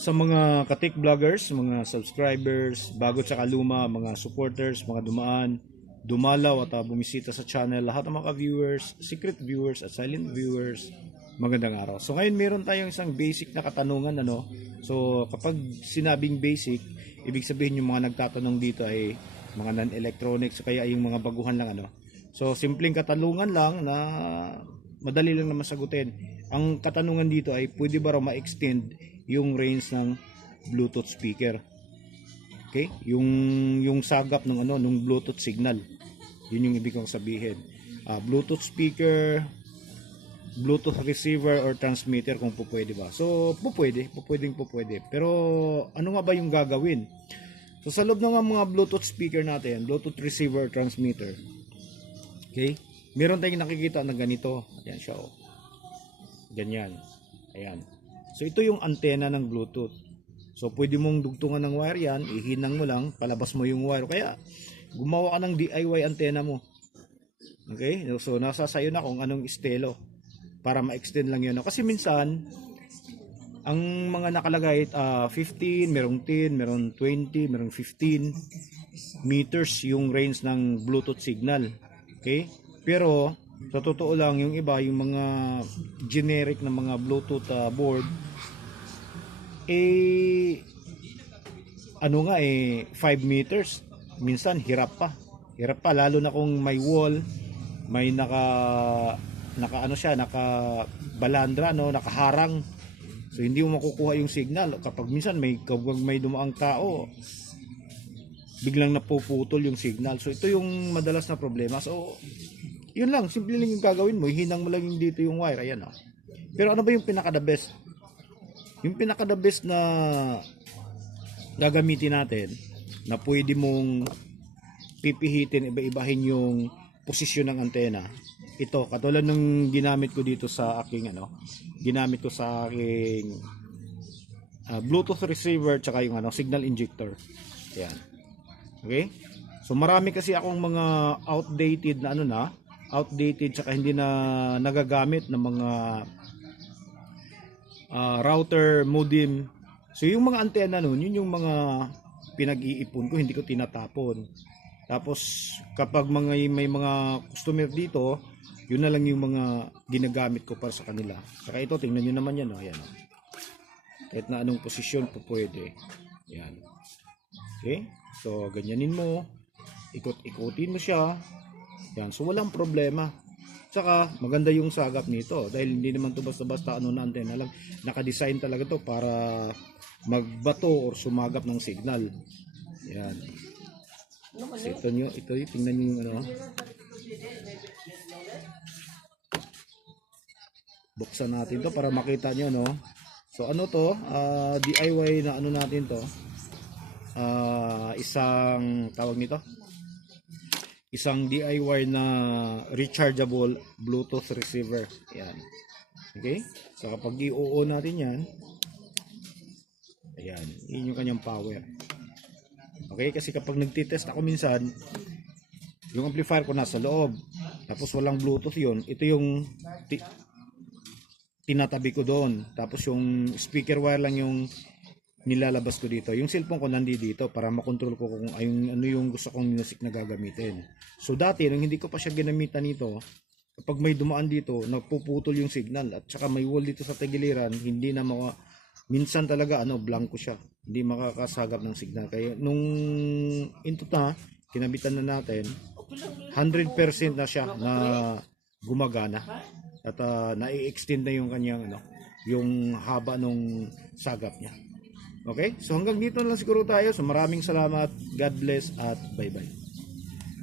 Sa mga katik vloggers, mga subscribers, bago tsaka luma, mga supporters, mga dumaan, dumalaw at bumisita sa channel, lahat ng mga viewers, secret viewers at silent viewers, magandang araw. So ngayon meron tayong isang basic na katanungan, ano. So kapag sinabing basic, ibig sabihin yung mga nagtatanong dito ay mga non-electronics, kaya yung mga baguhan lang, ano. So simpleng katanungan lang na madali lang naman sagutin. Ang katanungan dito ay pwede ba raw ma-extend yung range ng Bluetooth speaker? Okay? Yung sagap ng nung Bluetooth signal. Yun yung ibig kong sabihin. Bluetooth speaker, Bluetooth receiver or transmitter kung pwede ba. So, pwede. Pero ano nga ba yung gagawin? So, sa loob ng mga Bluetooth speaker natin, Bluetooth receiver or transmitter, okay? Meron tayong nakikita na ganito. Ayan siya, oh. Ganyan. Ayan. So ito yung antena ng Bluetooth. So pwede mong dugtungan ng wire yan, ihinang mo lang, palabas mo yung wire. Kaya gumawa ka ng DIY antena mo. Okay? So nasa sayo na kung anong estilo para ma-extend lang yun. Kasi minsan, ang mga nakalagay 15, merong 10, merong 20, merong 15 meters yung range ng Bluetooth signal. Okay? Pero sa totoo lang, yung iba, yung mga generic na mga Bluetooth board, 5 meters. Minsan hirap pa. Lalo na kung may wall, may naka balandra, nakaharang. So hindi mo makukuha yung signal. Kapag minsan may dumaang tao, biglang napuputol yung signal. So ito yung madalas na problema. So yun lang, simple lang yung gagawin mo, hinang mo lang yung dito yung wire, ayan, oh. Pero ano ba yung pinaka the best? Yung pinaka the best na gagamitin natin, na pwede mong pipihitin, iba-ibahin yung posisyon ng antena. Ito, katulad ng ginamit ko dito sa aking Bluetooth receiver tsaka yung signal injector. Ayan. Okay? So marami kasi akong mga outdated tsaka hindi na nagagamit ng mga router, modem. So yung mga antena nun, yun yung mga pinag-iipon ko, hindi ko tinatapon. Tapos kapag may mga customer dito, yun na lang yung mga ginagamit ko para sa kanila. Saka ito, tingnan nyo naman yan, ayan. Kahit na anong posisyon po pwede. Ayan. Okay? So ganyanin mo, ikot-ikutin mo siya. Yan, so walang problema. Saka maganda yung sagap nito dahil hindi naman to basta-basta na antena lang. Naka-design talaga to para magbato or sumagap ng signal. Yan. So, ito tingnan niyo yung buksan natin to para makita niyo, no. So ano to? DIY na natin to. Isang tawag nito, isang DIY na rechargeable Bluetooth receiver. Ayan. Okay? So kapag i-on natin yan, ayan, yun yung kanyang power. Okay? Kasi kapag nagtitest ako minsan, yung amplifier ko nasa loob, tapos walang Bluetooth yun, ito yung tinatabi ko doon. Tapos yung speaker wire lang yung nilalabas ko dito. Yung cellphone ko nandito para makontrol ko kung ano yung gusto kong music na gagamitin. So dati nung hindi ko pa siya ginamitan nito, kapag may dumaan dito, nagpuputol yung signal at saka may wall dito sa tagiliran, hindi na minsan talaga blanco siya. Hindi makakasagap ng signal. Kaya nung kinabitan na natin, 100% na siya na gumagana at na-extend na yung kanyang yung haba nung sagap niya. Okay? So hanggang dito na lang siguro tayo. So maraming salamat. God bless at bye-bye.